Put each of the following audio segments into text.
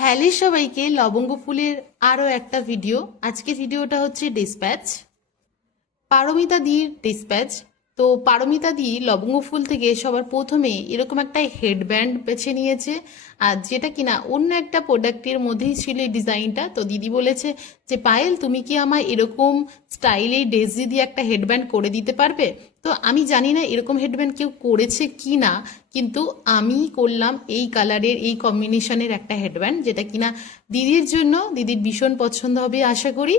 Hello সবাইকে, লবঙ্গ ফুলের আরও একটা ভিডিও। আজকে ভিডিওটা হচ্ছে ডিসপ্যাচ, পারমিতা দির ডিসপ্যাচ। তো পারমিতা দি লবঙ্গ ফুল থেকে সবার প্রথমে এরকম একটা হেডব্যান্ড বেছে নিয়েছে, আর যেটা কিনা অন্য একটা প্রোডাক্টের মধ্যেই ছিল এই ডিজাইনটা। তো দিদি বলেছে যে পায়েল, তুমি কি আমায় এরকম স্টাইলে ডেজি দিয়ে একটা হেডব্যান্ড করে দিতে পারবে? তো আমি জানি না এরকম হেডব্যান্ড কেউ করেছে কি না, কিন্তু আমি করলাম এই কালারের এই কম্বিনেশনের একটা হেডব্যান্ড, যেটা কিনা দিদির জন্য, দিদির ভীষণ পছন্দ হবে আশা করি।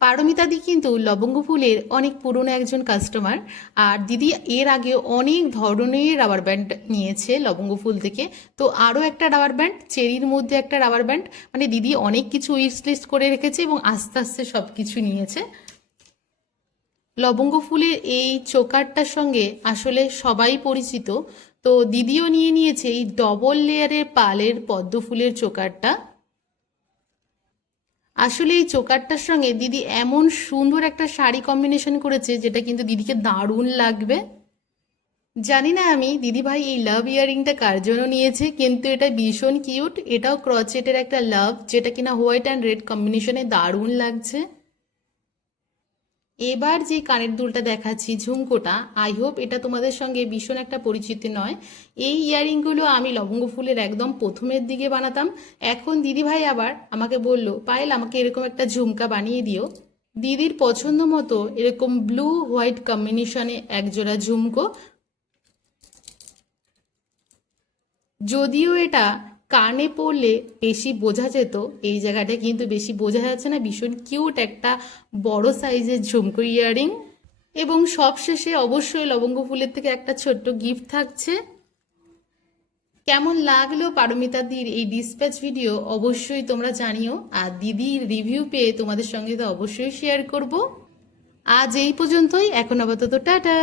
পারমিতাদি কিন্তু লবঙ্গ ফুলের অনেক পুরনো একজন কাস্টমার, আর দিদি এর আগে অনেক ধরনের রাবার ব্যান্ড নিয়েছে লবঙ্গ ফুল থেকে। তো আরও একটা রাবার ব্যান্ড, চেরির মধ্যে একটা রাবার ব্যান্ড, মানে দিদি অনেক কিছু উইশ লিস্ট করে রেখেছে এবং আস্তে আস্তে সব কিছু নিয়েছে। লবঙ্গ ফুলের এই চোকারটার সঙ্গে আসলে সবাই পরিচিত, তো দিদিও নিয়ে নিয়েছে এই ডবল লেয়ারের পালের পদ্ম ফুলের চোকারটা। আসলে এই চোকারটার সঙ্গে দিদি এমন সুন্দর একটা শাড়ি কম্বিনেশন করেছে, যেটা কিন্তু দিদিকে দারুণ লাগবে। জানি না আমি দিদি ভাই এই লাভ ইয়ারিংটা কার জন্য নিয়েছে, কিন্তু এটা ভীষণ কিউট। এটাও ক্রচেটের একটা লাভ, যেটা কিনা হোয়াইট অ্যান্ড রেড কম্বিনেশনে দারুণ লাগছে। এবার যে কানের দুলটা দেখাচ্ছি, ঝুমকোটা, আই হোপ এটা তোমাদের সঙ্গে ভীষণ একটা পরিচিতি নয়। এই ইয়ারিংগুলো আমি লবঙ্গ ফুলের একদম প্রথমের দিকে বানাতাম। এখন দিদি ভাই আবার আমাকে বলল, পায়েল আমাকে এরকম একটা ঝুমকা বানিয়ে দিও। দিদির পছন্দ মতো এরকম ব্লু হোয়াইট কম্বিনেশনে একজোড়া ঝুমকো। যদিও এটা কানে পড়লে বেশি বোঝা যেত, এই জায়গাটা কিন্তু বেশি বোঝা যাচ্ছে না। ভীষণ কিউট একটা বড় সাইজের ঝুমকো ইয়ারিং। এবং সবশেষে অবশ্যই লবঙ্গ ফুলের থেকে একটা ছোট্ট গিফট থাকছে। কেমন লাগলো পারমিতা দির এই ডিসপ্যাচ ভিডিও অবশ্যই তোমরা জানিও, আর দিদির রিভিউ পেয়ে তোমাদের সঙ্গে তো অবশ্যই শেয়ার করব। আজ এই পর্যন্তই, এখন আপাতত টাটা।